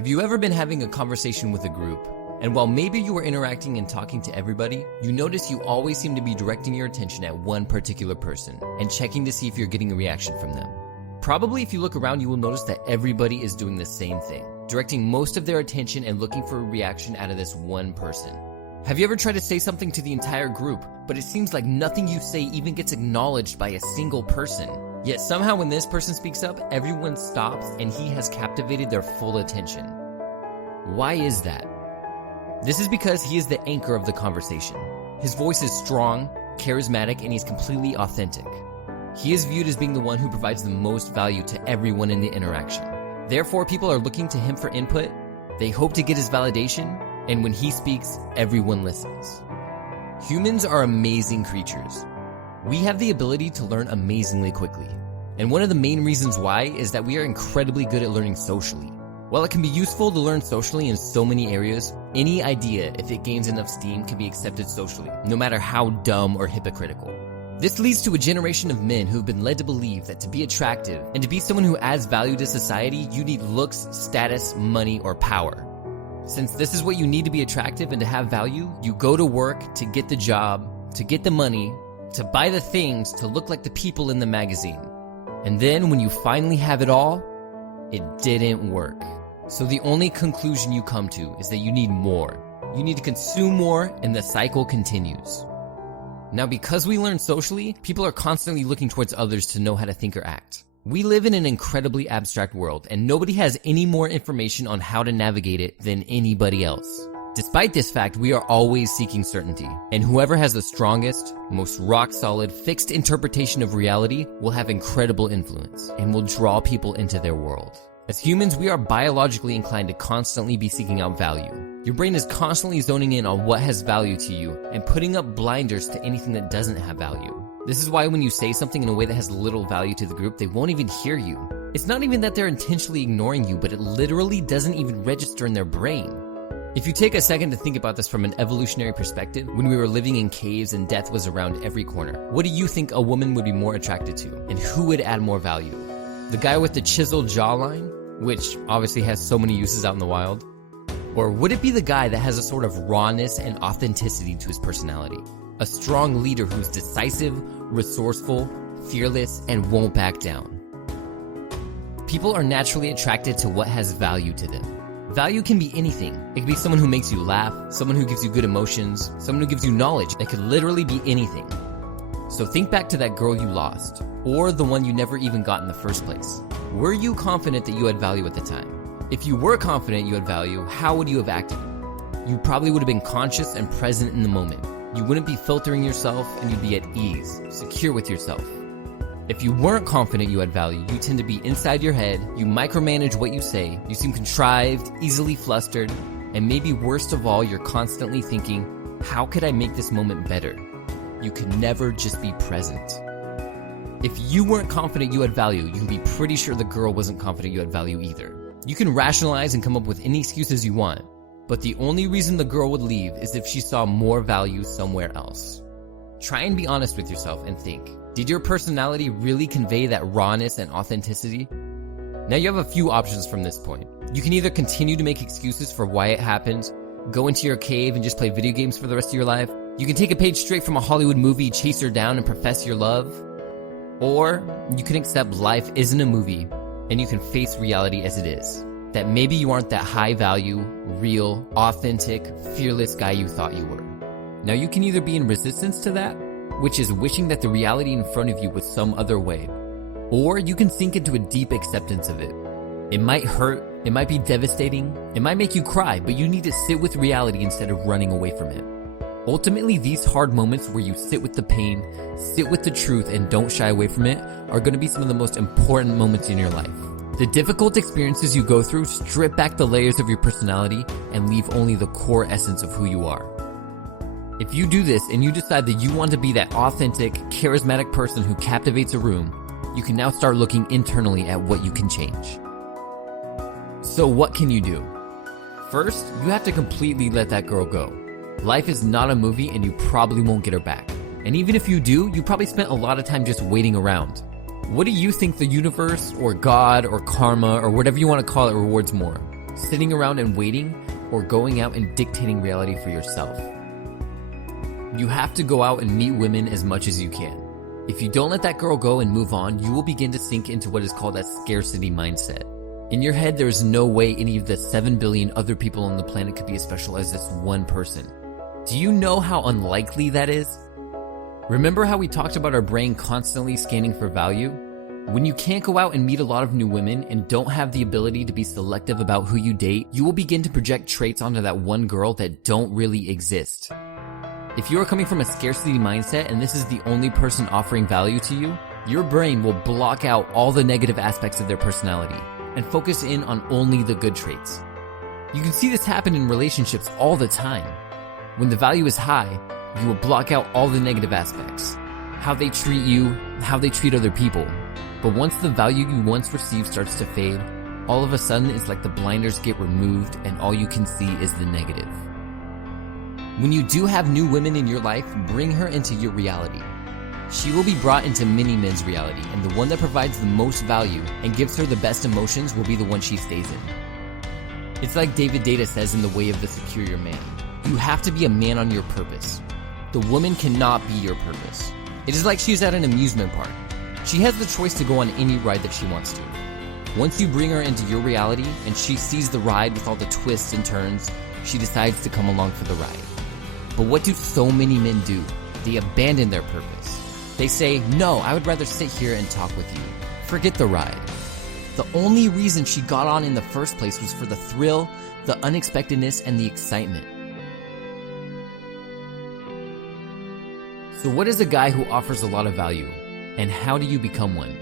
Have you ever been having a conversation with a group, and while maybe you are interacting and talking to everybody, you notice you always seem to be directing your attention at one particular person and checking to see if you're getting a reaction from them? Probably if you look around, you will notice that everybody is doing the same thing, directing most of their attention and looking for a reaction out of this one person. Have you ever tried to say something to the entire group, but it seems like nothing you say even gets acknowledged by a single person? Yet somehow when this person speaks up, everyone stops and he has captivated their full attention. Why is that? This is because he is the anchor of the conversation. His voice is strong, charismatic, and he's completely authentic. He is viewed as being the one who provides the most value to everyone in the interaction. Therefore, people are looking to him for input, they hope to get his validation, and when he speaks, everyone listens. Humans are amazing creatures. We have the ability to learn amazingly quickly. And one of the main reasons why is that we are incredibly good at learning socially. While it can be useful to learn socially in so many areas, any idea, if it gains enough steam, can be accepted socially, no matter how dumb or hypocritical. This leads to a generation of men who've been led to believe that to be attractive and to be someone who adds value to society, you need looks, status, money, or power. Since this is what you need to be attractive and to have value, you go to work to get the job, to get the money, to buy the things, to look like the people in the magazine. And then when you finally have it all, it didn't work. So the only conclusion you come to is that you need more. You need to consume more, and the cycle continues. Now, because we learn socially, people are constantly looking towards others to know how to think or act. We live in an incredibly abstract world, and nobody has any more information on how to navigate it than anybody else. Despite this fact, we are always seeking certainty, and whoever has the strongest, most rock-solid, fixed interpretation of reality will have incredible influence and will draw people into their world. As humans, we are biologically inclined to constantly be seeking out value. Your brain is constantly zoning in on what has value to you and putting up blinders to anything that doesn't have value. This is why when you say something in a way that has little value to the group, they won't even hear you. It's not even that they're intentionally ignoring you, but it literally doesn't even register in their brain. If you take a second to think about this from an evolutionary perspective, when we were living in caves and death was around every corner, what do you think a woman would be more attracted to? And who would add more value? The guy with the chiseled jawline, which obviously has so many uses out in the wild? Or would it be the guy that has a sort of rawness and authenticity to his personality? A strong leader who's decisive, resourceful, fearless, and won't back down. People are naturally attracted to what has value to them. Value can be anything. It can be someone who makes you laugh, someone who gives you good emotions, someone who gives you knowledge. It could literally be anything. So think back to that girl you lost, or the one you never even got in the first place. Were you confident that you had value at the time? If you were confident you had value, how would you have acted? You probably would have been conscious and present in the moment. You wouldn't be filtering yourself, and you'd be at ease, secure with yourself. If you weren't confident you had value, you tend to be inside your head, you micromanage what you say, you seem contrived, easily flustered, and maybe worst of all, you're constantly thinking, how could I make this moment better? You could never just be present. If you weren't confident you had value, you can be pretty sure the girl wasn't confident you had value either. You can rationalize and come up with any excuses you want, but the only reason the girl would leave is if she saw more value somewhere else. Try and be honest with yourself and think, did your personality really convey that rawness and authenticity? Now you have a few options from this point. You can either continue to make excuses for why it happened, go into your cave and just play video games for the rest of your life. You can take a page straight from a Hollywood movie, chase her down and profess your love. Or you can accept life isn't a movie and you can face reality as it is. That maybe you aren't that high value, real, authentic, fearless guy you thought you were. Now you can either be in resistance to that, which is wishing that the reality in front of you was some other way, or you can sink into a deep acceptance of it. It might hurt, it might be devastating, it might make you cry, but you need to sit with reality instead of running away from it. Ultimately, these hard moments where you sit with the pain, sit with the truth, and don't shy away from it are going to be some of the most important moments in your life. The difficult experiences you go through strip back the layers of your personality and leave only the core essence of who you are. If you do this and you decide that you want to be that authentic, charismatic person who captivates a room, you can now start looking internally at what you can change. So what can you do? First, you have to completely let that girl go. Life is not a movie and you probably won't get her back. And even if you do, you probably spent a lot of time just waiting around. What do you think the universe or God or karma or whatever you want to call it rewards more? sitting around and waiting, or going out and dictating reality for yourself. You have to go out and meet women as much as you can. If you don't let that girl go and move on, you will begin to sink into what is called a scarcity mindset. In your head, there is no way any of the 7 billion other people on the planet could be as special as this one person. Do you know how unlikely that is? Remember how we talked about our brain constantly scanning for value? When you can't go out and meet a lot of new women and don't have the ability to be selective about who you date, you will begin to project traits onto that one girl that don't really exist. If you are coming from a scarcity mindset and this is the only person offering value to you, your brain will block out all the negative aspects of their personality and focus in on only the good traits. You can see this happen in relationships all the time. When the value is high, you will block out all the negative aspects. How they treat you, how they treat other people. But once the value you once received starts to fade, all of a sudden it's like the blinders get removed and all you can see is the negative. When you do have new women in your life, bring her into your reality. She will be brought into many men's reality, and the one that provides the most value and gives her the best emotions will be the one she stays in. It's like David Data says in The Way of the Superior Man. You have to be a man on your purpose. The woman cannot be your purpose. It is like she's at an amusement park. She has the choice to go on any ride that she wants to. Once you bring her into your reality and she sees the ride with all the twists and turns, she decides to come along for the ride. But what do so many men do? They abandon their purpose. They say, no, I would rather sit here and talk with you. Forget the ride. The only reason she got on in the first place was for the thrill, the unexpectedness, and the excitement. So what is a guy who offers a lot of value? And how do you become one?